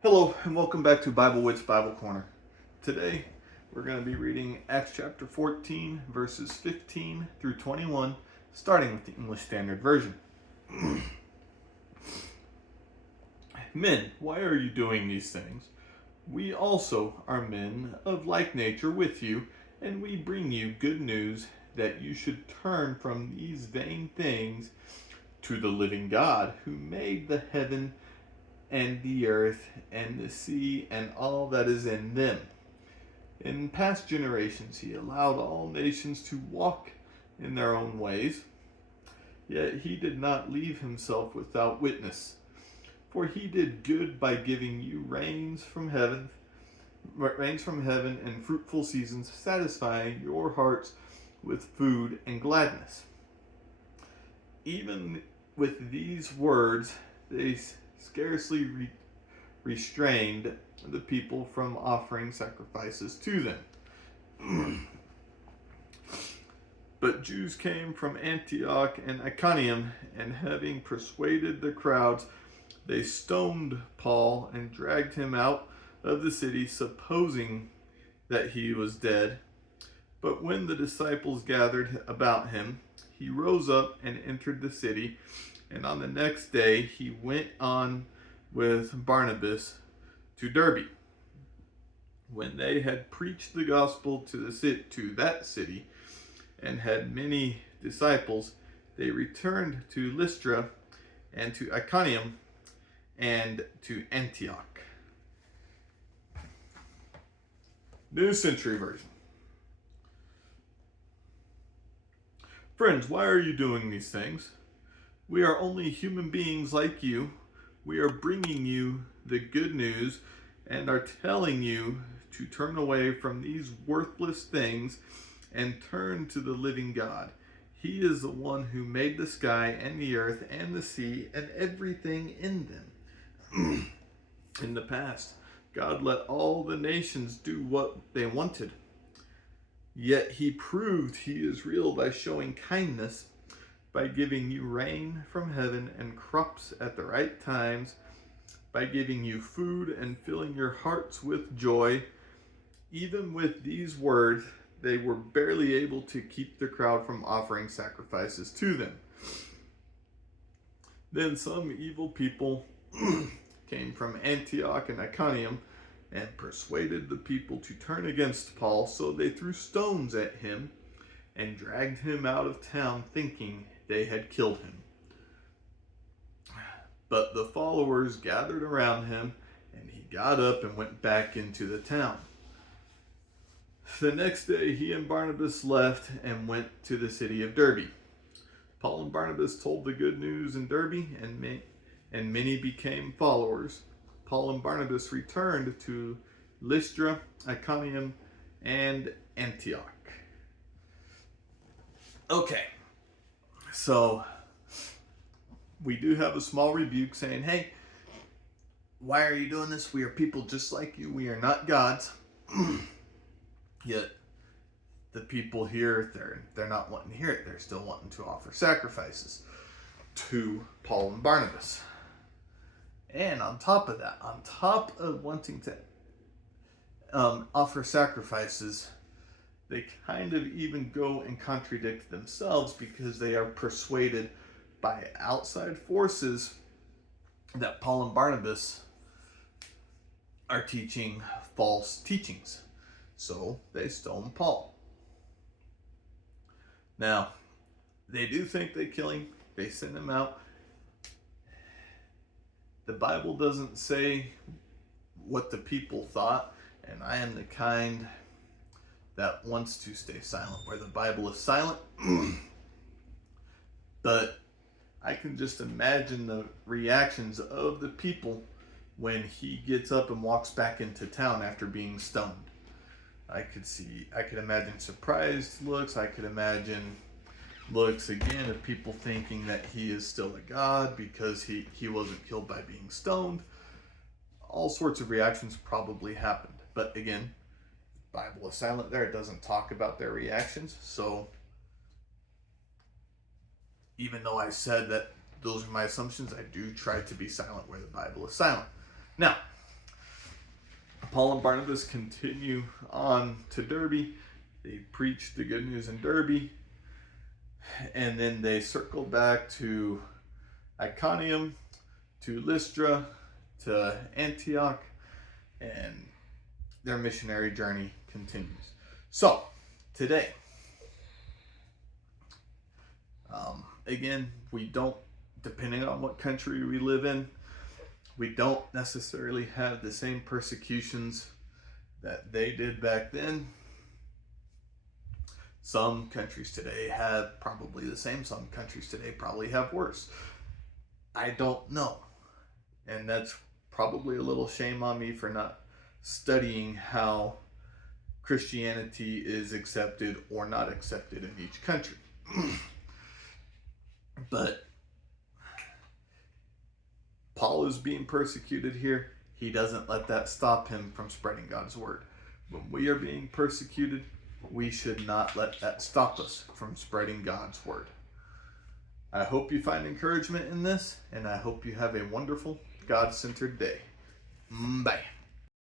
Hello, and welcome back to Bible Wits Bible Corner. Today, we're going to be reading Acts chapter 14, verses 15 through 21, starting with the English Standard Version. Men, why are you doing these things? We also are men of like nature with you, and we bring you good news that you should turn from these vain things to the living God, who made the heaven and the earth and the sea and all that is in them. In past generations he allowed all nations to walk in their own ways, yet he did not leave himself without witness. For he did good by giving you rains from heaven and fruitful seasons, satisfying your hearts with food and gladness. Even with these words, they scarcely restrained the people from offering sacrifices to them. But Jews came from Antioch and Iconium, and having persuaded the crowds, they stoned Paul and dragged him out of the city, supposing that he was dead. But when the disciples gathered about him, he rose up and entered the city, and on the next day he went on with Barnabas to Derbe. When they had preached the gospel to that city and had many disciples, they returned to Lystra and to Iconium and to Antioch. New Century Version. Friends, why are you doing these things? We are only human beings like you. We are bringing you the good news and are telling you to turn away from these worthless things and turn to the living God. He is the one who made the sky and the earth and the sea and everything in them. In the past, God let all the nations do what they wanted. Yet he proved he is real by showing kindness, by giving you rain from heaven and crops at the right times, by giving you food and filling your hearts with joy. Even with these words, they were barely able to keep the crowd from offering sacrifices to them. Then some evil people came from Antioch and Iconium and persuaded the people to turn against Paul, so they threw stones at him and dragged him out of town, thinking they had killed him. But the followers gathered around him, and he got up and went back into the town. The next day he and Barnabas left and went to the city of Derbe. Paul and Barnabas told the good news in Derbe, and many became followers. Paul and Barnabas returned to Lystra, Iconium, and Antioch. Okay, so we do have a small rebuke saying, hey, why are you doing this? We are people just like you. We are not gods. Yet the people here, they're not wanting to hear it. They're still wanting to offer sacrifices to Paul and Barnabas. And on top of that, on top of wanting to offer sacrifices, they kind of even go and contradict themselves because they are persuaded by outside forces that Paul and Barnabas are teaching false teachings. So they stone Paul. Now, they do think they kill him. They send him out. The Bible doesn't say what the people thought, and I am the kind that wants to stay silent where the Bible is silent. But I can just imagine the reactions of the people when he gets up and walks back into town after being stoned. I could imagine surprised looks. I could imagine looks again of people thinking that he is still a god because he wasn't killed by being stoned. All sorts of reactions probably happened. But again, the Bible is silent there. It doesn't talk about their reactions. So even though I said that those are my assumptions, I do try to be silent where the Bible is silent. Now, Paul and Barnabas continue on to Derbe. They preach the good news in Derbe. And then they circle back to Iconium, to Lystra, to Antioch, and their missionary journey continues. So, today, again, we don't, depending on what country we live in, we don't necessarily have the same persecutions that they did back then. Some countries today have probably the same. Some countries today probably have worse. I don't know. And that's probably a little shame on me for not studying how Christianity is accepted or not accepted in each country. But Paul is being persecuted here. He doesn't let that stop him from spreading God's word. When we are being persecuted, we should not let that stop us from spreading God's word. I hope you find encouragement in this, and I hope you have a wonderful, God-centered day. Bye.